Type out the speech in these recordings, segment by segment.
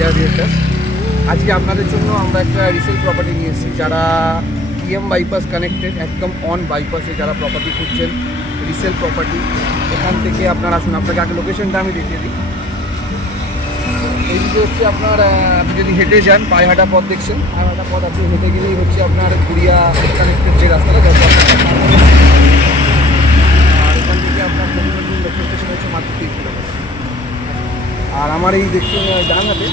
Deer রিয়েটার্স, আজকে আপনাদের জন্য আমরা একটা রিসেল প্রপার্টি নিয়ে এসেছি। যারা ইএম বাইপাস কানেক্টেড, একদম অন বাইপাসে যারা প্রপার্টি খুঁজছেন রিসেল প্রপার্টি, এখান থেকে আপনারা আসুন। আপনাকে আগে লোকেশনটা আমি দেখিয়ে দিই। এইদিকে হচ্ছে আপনার, আপনি যদি হেঁটে যান, পায়হাটা পথ দেখছেন, পায়হাটা পথ আপনি হেঁটে গেলেই হচ্ছে আপনার গড়িয়া কানেক্টেড যে রাস্তাটা, আর এখান থেকে আপনার কমিউনিটি মেট্রো স্টেশন হচ্ছে মাত্র 3 কিলোমিটার। আর আমার এই দেখছেন ডান হাতে,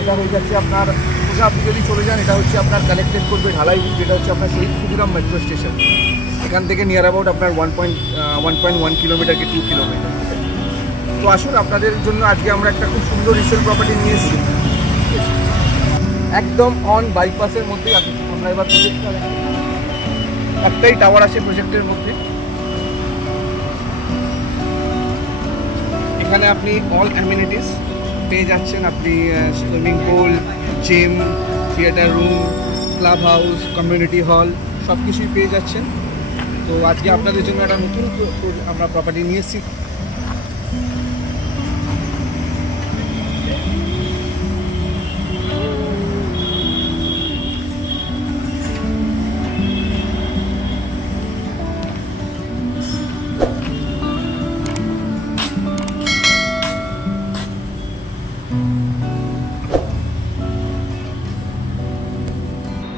এটা হয়ে যাচ্ছে আপনার সোজা আপনি যদি চলে যান, এটা হচ্ছে আপনার কানেক্টেড করবে ঢালাই, যেটা হচ্ছে আপনার শহীদ ক্ষুদিরাম মেট্রো স্টেশন। এখান থেকে নিয়ার অ্যাবাউট আপনার 1.1 কিলোমিটার কি 2 কিলোমিটার। তো আসুন, আপনাদের জন্য আজকে আমরা একটা খুব সুন্দর রিসেল প্রপার্টি নিয়ে এসেছি, একদম অন বাইপাসের মধ্যেই। আসুন, আমরা এবার প্রজেক্টটা দেখি। একটাই টাওয়ার আছে প্রজেক্টের মধ্যে। এখানে আপনি অল অ্যামিনিটিস পেয়ে যাচ্ছেন। আপনি swimming pool, gym, theatre room, club house, community hall সব কিছুই পেয়ে যাচ্ছেন। তো আজকে আপনাদের জন্য একটা নতুন আমরা প্রপার্টি নিয়ে এসেছি।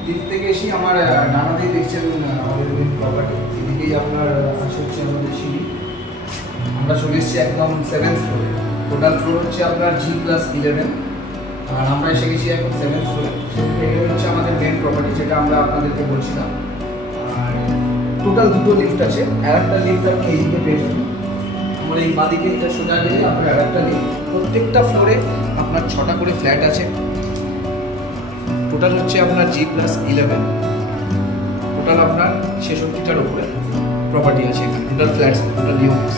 দিক থেকে এসে আমার ডানাতেই দেখছেন আমাদের প্রপার্টি, এদিকেই আপনার আসে হচ্ছে আমাদের সিঁড়ি। আমরা চলে এসেছি একদম 7th ফ্লোরে। টোটাল ফ্লোর হচ্ছে আপনার G+11, আর আমরা এসে গেছি এখন 7th ফ্লোরে। এই হচ্ছে আমাদের মেন প্রপার্টি, যেটা আমরা আপনাদেরকে বলছিলাম। আর টোটাল 2টো লিফট আছে, আর একটা লিফট আপনি এইদিকে পেয়ে যাবেন। আমার এই বাদিকে এটা সোজা গেলে আপনার আর একটা লিফট। প্রত্যেকটা ফ্লোরে আপনার 6টা করে ফ্ল্যাট আছে। টোটাল হচ্ছে আপনার G+11, টোটাল আপনার 66টার উপরে প্রপার্টি আছে এখানে। Total flats, total units.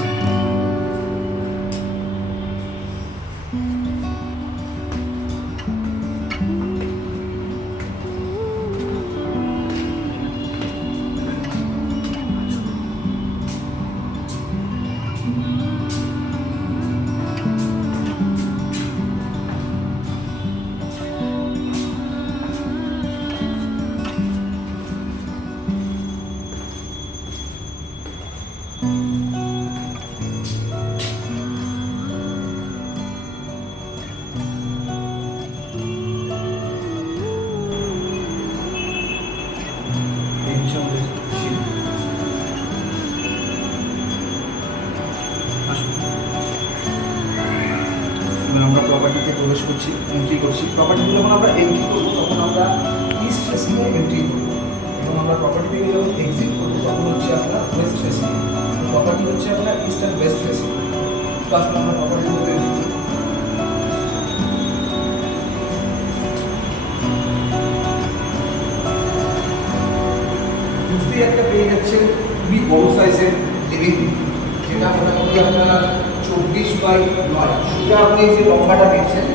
আমরা প্রপার্টিতে প্রবেশ করছি, এন্ট্রি করছি। প্রপার্টিতে যখন আমরা এন্ট্রি করবো তখন আমরা ইস্ট ফেসিংয়ে এন্ট্রি করবো, এবং আমরা প্রপার্টি থেকে যখন এক্সিট করবো তখন হচ্ছে আপনার ওয়েস্ট ফেসিং। প্রপার্টি হচ্ছে আপনার ইস্ট অ্যান্ড ওয়েস্ট ফেসিং। তো আসলে আমরা প্রপার্টির মধ্যে এন্ট্রি করি। বুঝতেই একটা পেয়ে যাচ্ছে খুবই বড় সাইজের লিভিং, যেটা মোটামুটি আপনার 24/9। সেটা আপনি যে লম্বাটা দেখছেন,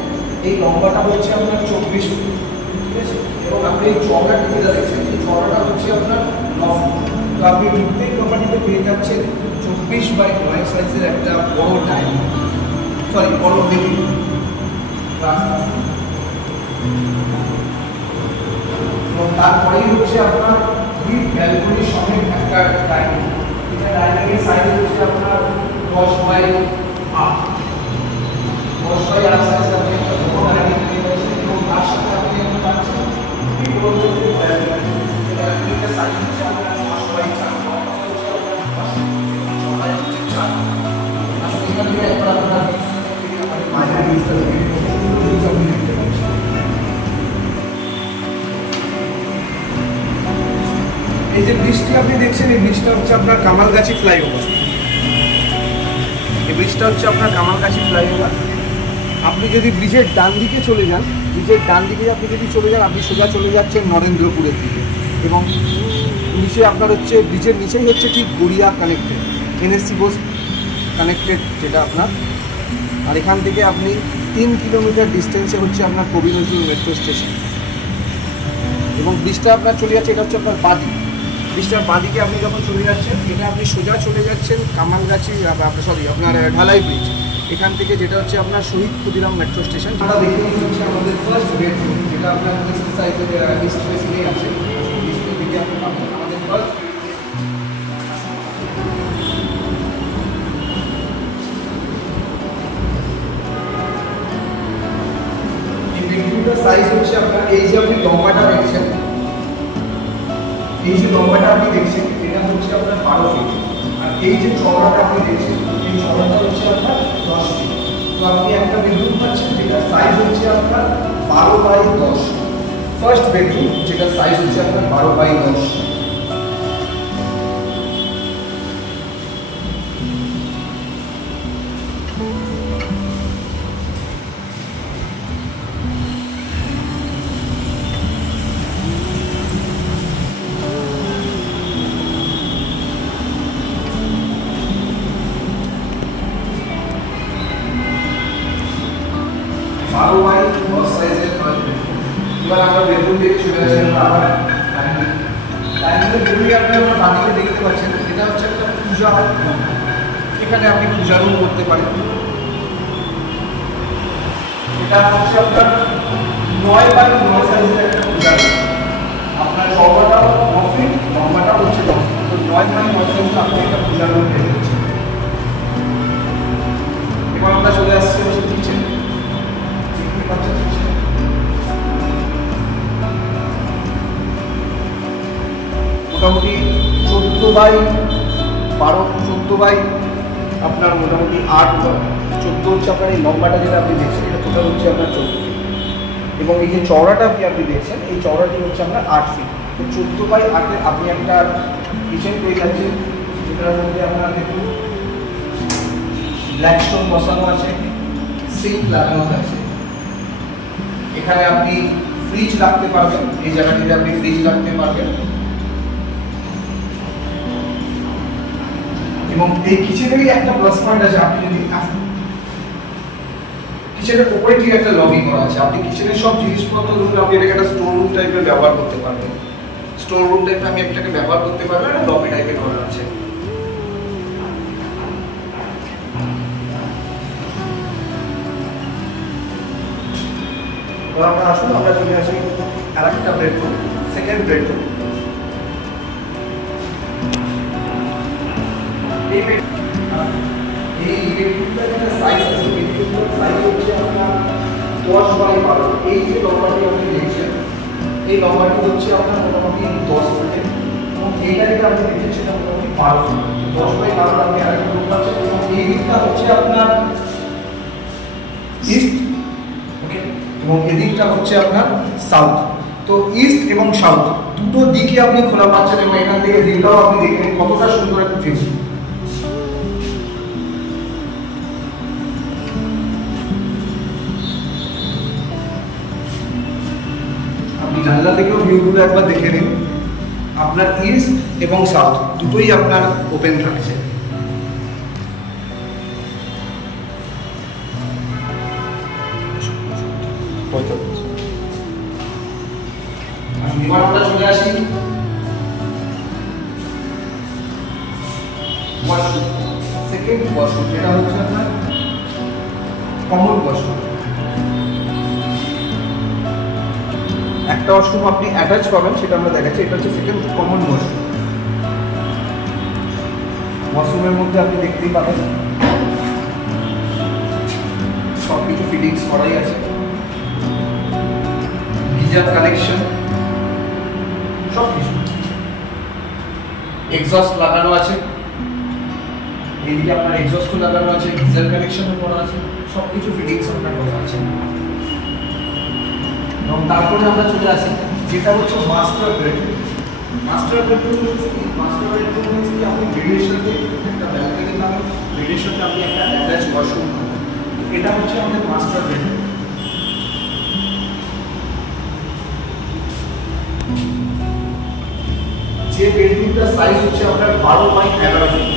এই লম্বাটা হচ্ছে আপনার 24 ফুট, ঠিক আছে? এবং আপনি এই চওড়াটা যেটা দেখছেন, এই চওড়াটা হচ্ছে আপনার 9 ফুট। তো আপনি প্রত্যেক প্রপার্টিতে পেয়ে যাচ্ছেন 24/9 সাইজের একটা বড় ডাইনিং, বড় লিভিং। এবং তারপরেই হচ্ছে আপনার উইথ ব্যালকনির সমেত একটা ডাইনিং। এটা ডাইনিংয়ের সাইজ হচ্ছে আপনার 10/8। 10/8 সাইজ আপনি একটা বড় ডাইনিং পেয়ে যাচ্ছেন, এবং তার সাথে আপনি একটা পাচ্ছেন খুবই বড় সাইজের ব্যালকনি। এটা সাইজ হচ্ছে আপনার 10/4। আসলে এখান থেকে একবার আপনার মাঝারি ডিজিটাল এই যে ব্রিজটি আপনি দেখছেন, এই ব্রিজটা হচ্ছে আপনার কামালগাছি ফ্লাইওভার। এই ব্রিজটা হচ্ছে আপনার কামালগাছি ফ্লাইওভার। আপনি যদি ব্রিজের ডান দিকে চলে যান, আপনি সোজা চলে যাচ্ছেন নরেন্দ্রপুরের দিকে, এবং নিচে আপনার হচ্ছে ব্রিজের নিচেই হচ্ছে ঠিক Garia connected, NSC Bose connected যেটা আপনার। আর এখান থেকে আপনি 3 কিলোমিটার ডিস্টেন্সে হচ্ছে আপনার কবি নজরুল মেট্রো স্টেশন, এবং ব্রিজটা আপনার চলে যাচ্ছে, এটা হচ্ছে আপনার বাদিক। ব্রিজটার বাদিকে আপনি যখন চলে যাচ্ছেন, এটা আপনি সোজা চলে যাচ্ছেন কামালগাছি, আপনার ঢালাই ব্রিজ। এখান থেকে যেটা হচ্ছে আপনার শহীদ ক্ষুদিরাম মেট্রো স্টেশন। আমরা দেখে নিচ্ছি হচ্ছে আমাদের ফার্স্ট বেডরুম, যেটা আপনার ইস্ট সাইডের ইস্ট ফেসিংয়ে আছে। ইস্টের দিকে আপনি পাবেন আমাদের ফার্স্ট। এই বেডরুমটার সাইজ হচ্ছে আপনার, এই যে আপনি লম্বাটা দেখছেন, এই যে লম্বাটা আপনি দেখছেন এটা হচ্ছে আপনার 12 ফিট, আর এই যে চওড়াটা আপনি দেখছেন এই চওড়াটা হচ্ছে আপনার 10 ফিট। তো আপনি একটা বেডরুম পাচ্ছেন যেটার সাইজ হচ্ছে আপনার 12/10। ফার্স্ট বেডরুম যেটার সাইজ হচ্ছে আপনার 12/10। এবার আমরা বেডরুম থেকে চলে আসি আবার ডাইনিংয়ের বেডরুমে আপনি আমার বাড়িতে দেখতে পাচ্ছেন, এটা হচ্ছে একটা পূজা রুম। এখানে আপনি পূজা রুম করতে পারেন। এটা হচ্ছে আপনার 9/9 সাইজের একটা পূজা রুম। আপনার চওড়াটা 9 ফিট, লম্বাটা হচ্ছে 10 ফিট। তো 9/9 সাইজে আপনি একটা পূজা রুম পেয়ে যাচ্ছেন। এবার আমরা চলে আসছি হচ্ছে কিচেন। দেখতে পাচ্ছেন মোটামুটি 14/12 আপনার মোটামুটি 8/14 হচ্ছে আপনার এই লম্বাটা যেটা আপনি দেখছেন এটা টোটাল হচ্ছে আপনার 14 ফিট, এবং এই যে চওড়াটা আপনি দেখছেন এই চওড়াটি হচ্ছে আপনার 8 ফিট। তো 14/8 আপনি একটা কিচেন পেয়ে যাচ্ছেন, যেটার মধ্যে আপনার দেখুন ব্ল্যাক স্টোন বসানো আছে, সিঙ্ক লাগানো আছে। এখানে আপনি ফ্রিজ রাখতে পারবেন, এই জায়গাটিতে আপনি ফ্রিজ রাখতে পারবেন। এবং এই কিচেনেরই একটা প্লাস পয়েন্ট আছে, আপনি যদি কিচেনের উপরে ঠিক একটা লবি করা আছে, আপনি কিচেনের সব জিনিসপত্র ধরুন আপনি এটাকে একটা স্টোর রুম টাইপের ব্যবহার করতে পারবেন। স্টোর রুম টাইপের আমি একটাকে ব্যবহার করতে পারবেন, একটা লবি টাইপের করা আছে। আমরা আসুন আমরা চলে আসি আর একটা বেডরুম, সেকেন্ড বেডরুম। এই বেডরুমটার যেটা সাইজ আছে, বেডরুমটার সাইজ হচ্ছে আপনার 10/12। এই যে লম্বাটি আপনি দেখছেন এই লম্বাটি হচ্ছে আপনার মোটামুটি 10 ফিট, এবং এইটা যেটা আপনি দেখছেন সেটা মোটামুটি 12 ফিট। 10/12 আপনি আরেকটা রুম পাচ্ছেন, এবং এই দিকটা হচ্ছে আপনার ইস্ট, ওকে, এবং এদিকটা হচ্ছে আপনার সাউথ। তো ইস্ট এবং সাউথ দুটো দিকে আপনি খোলা পাচ্ছেন, এবং এখান থেকে ভিউটাও আপনি দেখবেন কতটা সুন্দর একটা ভিউ। আপনি জানলা থেকেও ভিউগুলো একবার দেখে নিন। আপনার ইস্ট এবং সাউথ দুটোই আপনার ওপেন থাকছে। এবার আমরা চলে আসি ওয়াশরুম, সেকেন্ড ওয়াশরুম, যেটা হচ্ছে আপনার কমন ওয়াশরুম। একটা ওয়াশরুম আপনি অ্যাটাচ পাবেন, সেটা আমরা দেখাচ্ছি। এটা হচ্ছে সেকেন্ড কমন ওয়াশরুম। ওয়াশরুমের মধ্যে আপনি দেখতেই পাবেন সব কিছু ফিটিংস করাই আছে, গিজার কানেকশন সব কিছু, এক্সস্ট লাগানো আছে, এদিকে আপনার এক্সস্ট লাগানো আছে, গিজার কানেকশনও করা আছে, সব কিছু ফিটিংস আপনার করা আছে। এবং তারপরে আমরা চলে আসি যেটা হচ্ছে মাস্টার বেডরুম। মাস্টার বেডরুম হচ্ছে কি, মাস্টার বেডরুম হচ্ছে কি আপনি বেডের সাথে একটা ব্যালকনি পাবেন, বেডের সাথে আপনি একটা অ্যাটাচ ওয়াশরুম পাবেন। এটা হচ্ছে আমাদের মাস্টার বেডরুম। যে বেডরুমটার সাইজ হচ্ছে আপনার 12/11 ফিট।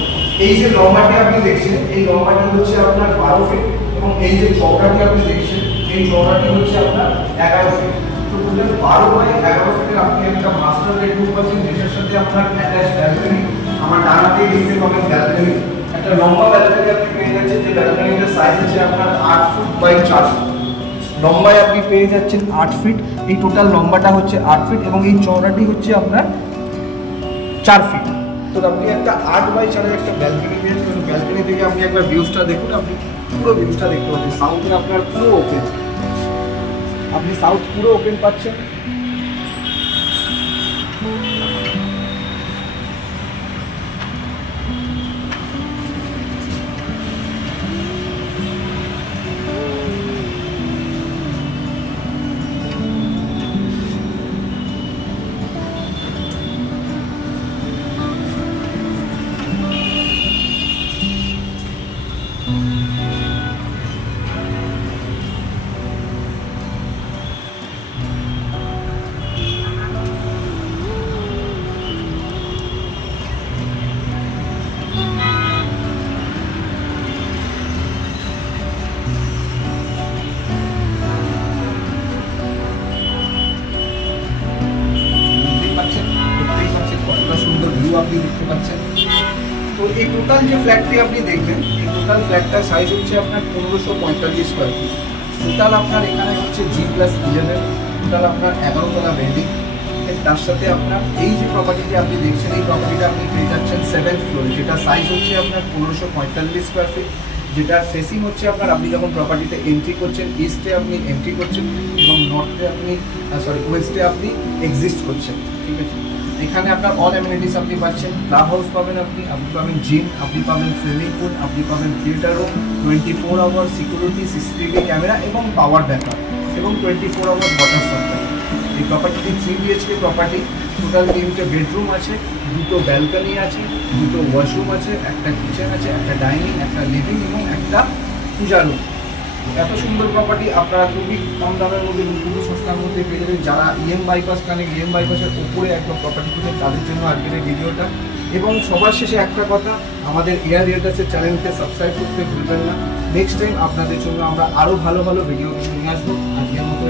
এই যে লম্বাটি আপনি দেখছেন এই লম্বাটি হচ্ছে আপনার 12 ফিট, এবং এই যে চওড়াটি আপনি দেখছেন এই চওড়াটি হচ্ছে আপনার 11 ফিট। তো টোটাল 12/11 ফিটের আপনি একটা মাস্টার বেডরুম পাচ্ছেন, যেটার সাথে আপনার অ্যাটাচ ব্যালকনি। আমার ডান হাতে দেখতে পাবেন ব্যালকনি, একটা লম্বা ব্যালকনি আপনি পেয়ে পেয়ে যাচ্ছেন যে ব্যালকনিটার সাইজ আছে আপনার 8 ফুট বাই 4 ফুট। লম্বায় আপনি পেয়ে যাচ্ছেন 8 ফিট, এই টোটাল লম্বাটা হচ্ছে 8 ফিট এবং এই চওড়াটি হচ্ছে আপনার 4 ফিট। তো আপনি একটা 8 বাই 4 একটা ব্যালকনি পেয়েছেন, ব্যালকনি থেকে আপনি একবার ভিউজটা দেখুন, আপনি পুরো ভিউজটা দেখতে পাচ্ছেন। সাউথে আপনার পুরো ওপেন, আপনি সাউথ পুরো ওপেন পাচ্ছেন। আপনি দেখতে পাচ্ছেন। তো এই টোটাল যে ফ্ল্যাটটি আপনি দেখবেন, এই টোটাল ফ্ল্যাটটার সাইজ হচ্ছে আপনার 1545 স্কোয়ার ফিট। টোটাল আপনার এখানে হচ্ছে G+11, টোটাল আপনার 11 তলা বিল্ডিং। তার সাথে আপনার এই যে প্রপার্টিটি আপনি দেখছেন, এই প্রপার্টিটা আপনি পেয়ে যাচ্ছেন 7th ফ্লোরে, যেটা সাইজ হচ্ছে আপনার 1545 স্কোয়ার ফিট, যেটার ফেসিং হচ্ছে আপনার, আপনি যখন প্রপার্টিতে এন্ট্রি করছেন ইস্টে আপনি এন্ট্রি করছেন এবং নর্থে আপনি ওয়েস্টে আপনি এক্সিস্ট করছেন। ঠিক আছে, এখানে আপনার অল অ্যামিনিটিস আপনি পাচ্ছেন। ক্লাব হাউস পাবেন, আপনি পাবেন জিম, আপনি পাবেন সুইমিং পুল, আপনি পাবেন theatre room, 24 hour security, CCTV camera এবং পাওয়ার ব্যাকআপ এবং 24 আওয়ার ওয়াটার সাপ্লাই। এই প্রপার্টিটি 3 BHK প্রপার্টি। টোটাল 3টে বেডরুম আছে, 2টো ব্যালকনি আছে, 2টো ওয়াশরুম আছে, একটা কিচেন আছে, একটা ডাইনিং, একটা লিভিং এবং একটা পূজা রুম। এত সুন্দর প্রপার্টি আপনারা খুবই কম দামের মধ্যে, খুবই সস্তার মধ্যে পেয়ে যাবেন। যারা EM বাইপাস কানেক্ট, EM বাইপাসের উপরে একদম প্রপার্টি খুঁজে, তাদের জন্য আজকের এই ভিডিওটা। এবং সবার শেষে একটা কথা, আমাদের এয়ার রিয়েলটার্সের চ্যানেলকে সাবস্ক্রাইব করতে ভুলবেন না। নেক্সট টাইম আপনাদের জন্য আমরা আরও ভালো ভালো ভিডিও নিয়ে আসবো। আজকের মতো